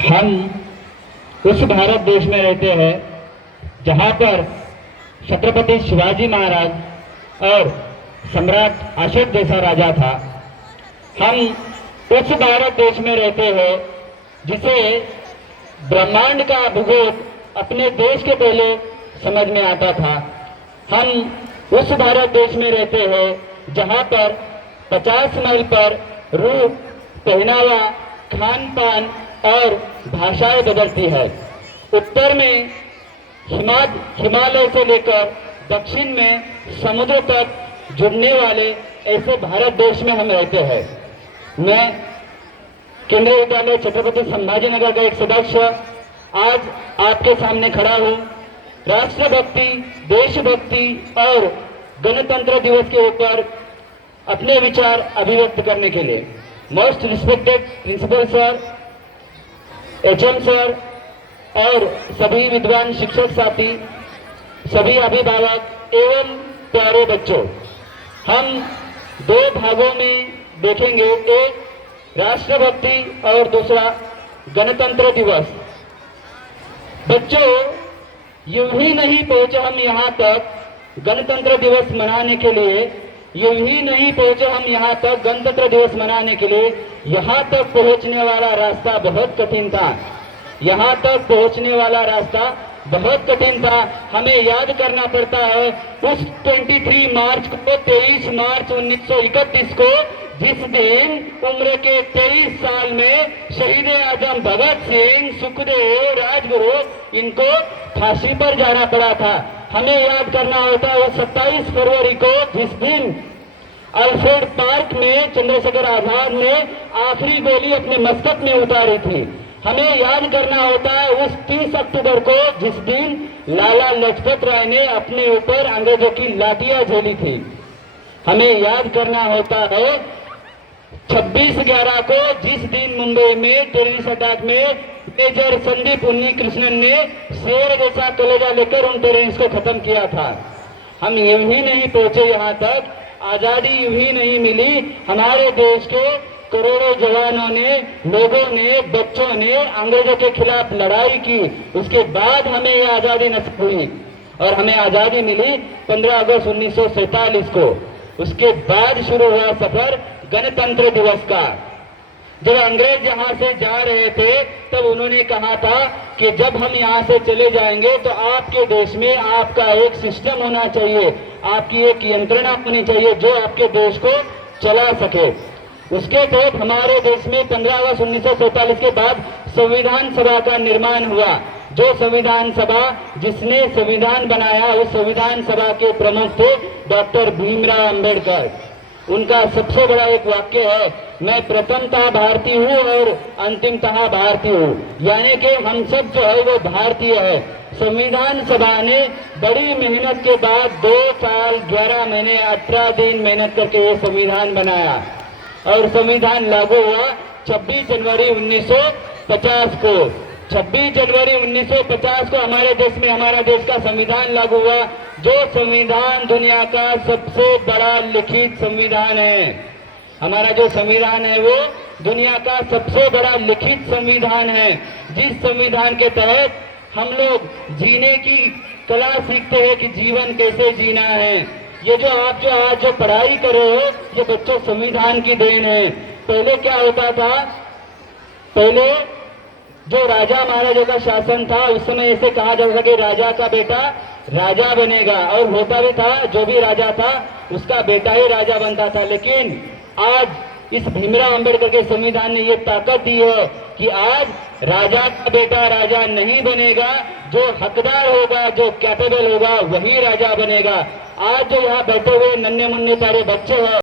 हम उस भारत देश में रहते हैं जहां पर छत्रपति शिवाजी महाराज और सम्राट अशोक जैसा राजा था। हम उस भारत देश में रहते हैं जिसे ब्रह्मांड का भूगोल अपने देश के पहले समझ में आता था। हम उस भारत देश में रहते हैं जहां पर 50 मील पर रूप, पहनावा, खान पान और भाषाएं बदलती है। उत्तर में हिमालय से लेकर दक्षिण में समुद्र तक जुड़ने वाले ऐसे भारत देश में हम रहते हैं। मैं केंद्रीय विद्यालय छत्रपति संभाजीनगर का एक सदस्य आज आपके सामने खड़ा हूं। राष्ट्रभक्ति, देशभक्ति और गणतंत्र दिवस के ऊपर अपने विचार अभिव्यक्त करने के लिए most respected principal sir, HM sir और सभी विद्वान शिक्षक साथी, सभी अभिभावक एवं प्यारे बच्चों, हम दो भागों में देखेंगे, एक राष्ट्रभक्ति और दूसरा गणतंत्र दिवस। बच्चों, यूं ही नहीं पहुंचे हम यहाँ तक गणतंत्र दिवस मनाने के लिए, यूं ही नहीं पहुंचे हम यहाँ तक गणतंत्र दिवस मनाने के लिए। यहाँ तक पहुंचने वाला रास्ता बहुत कठिन था। यहाँ तक पहुंचने वाला रास्ता बहुत कठिन था। हमें याद करना पड़ता है उस 23 मार्च को, 23 मार्च 1931 को, जिस दिन उम्र के 23 साल में शहीद आजम भगत सिंह, सुखदेव, राजगुरु इनको फांसी पर जाना पड़ा था। हमें याद करना होता है 27 फरवरी को, जिस दिन अल्फ्रेड पार्क में चंद्रशेखर आजाद ने आखिरी गोली अपने मस्तक में उतारी थी। हमें याद करना होता है उस 30 अक्टूबर को, जिस दिन लाला लाजपत राय ने अपने ऊपर अंग्रेजों की लाठियां झेली थी। हमें याद करना होता है 26/11 को, जिस दिन मुंबई में टेररिस्ट अटैक में मेजर संदीप उन्नीकृष्णन ने शेर जैसा कलेजा लेकर उन टेररिस्ट को खत्म किया था। हम यूं ही नहीं पहुंचे यहाँ तक, आजादी यूं ही नहीं मिली। हमारे देश के करोड़ों जवानों ने, लोगों ने, बच्चों ने अंग्रेजों के खिलाफ लड़ाई की। उसके बाद हमें यह आजादी नसीब हुई और हमें आजादी मिली 15 अगस्त 1947 को। उसके बाद शुरू हुआ सफर गणतंत्र दिवस का। जब अंग्रेज यहाँ से जा रहे थे तब उन्होंने कहा था कि जब हम यहाँ से चले जाएंगे तो आपके देश में आपका एक सिस्टम होना चाहिए, आपकी एक यंत्रणा होनी चाहिए जो आपके देश को चला सके। उसके तहत हमारे देश में 15 अगस्त 1947 के बाद संविधान सभा का निर्माण हुआ। जो संविधान सभा, जिसने संविधान बनाया, उस संविधान सभा के प्रमुख थे डॉक्टर भीमराव अंबेडकर। उनका सबसे बड़ा एक वाक्य है, मैं प्रथमतः भारतीय हूँ और अंतिमतः भारतीय हूँ, यानी कि हम सब जो है वो भारतीय है। संविधान सभा ने बड़ी मेहनत के बाद 2 साल 11 महीने 18 दिन मेहनत करके ये संविधान बनाया और संविधान लागू हुआ 26 जनवरी 1950 को। 26 जनवरी 1950 को हमारे देश में हमारा देश का संविधान लागू हुआ, जो संविधान दुनिया का सबसे बड़ा लिखित संविधान है। हमारा जो संविधान है वो दुनिया का सबसे बड़ा लिखित संविधान है, जिस संविधान के तहत हम लोग जीने की कला सीखते हैं कि जीवन कैसे जीना है। ये जो आप आज जो पढ़ाई कर रहे हो, ये बच्चों संविधान की देन है। पहले क्या होता था, पहले जो राजा महाराजा का शासन था, उस समय ऐसे कहा जाता था कि राजा का बेटा राजा बनेगा, और होता भी था, जो भी राजा था उसका बेटा ही राजा बनता था। लेकिन आज इस भीमराव अंबेडकर के संविधान ने ये ताकत दी है कि आज राजा का बेटा राजा नहीं बनेगा, जो हकदार होगा, जो कैपेबल होगा, वही राजा बनेगा। आज जो यहाँ बैठे हुए नन्हे मुन्ने सारे बच्चे हैं,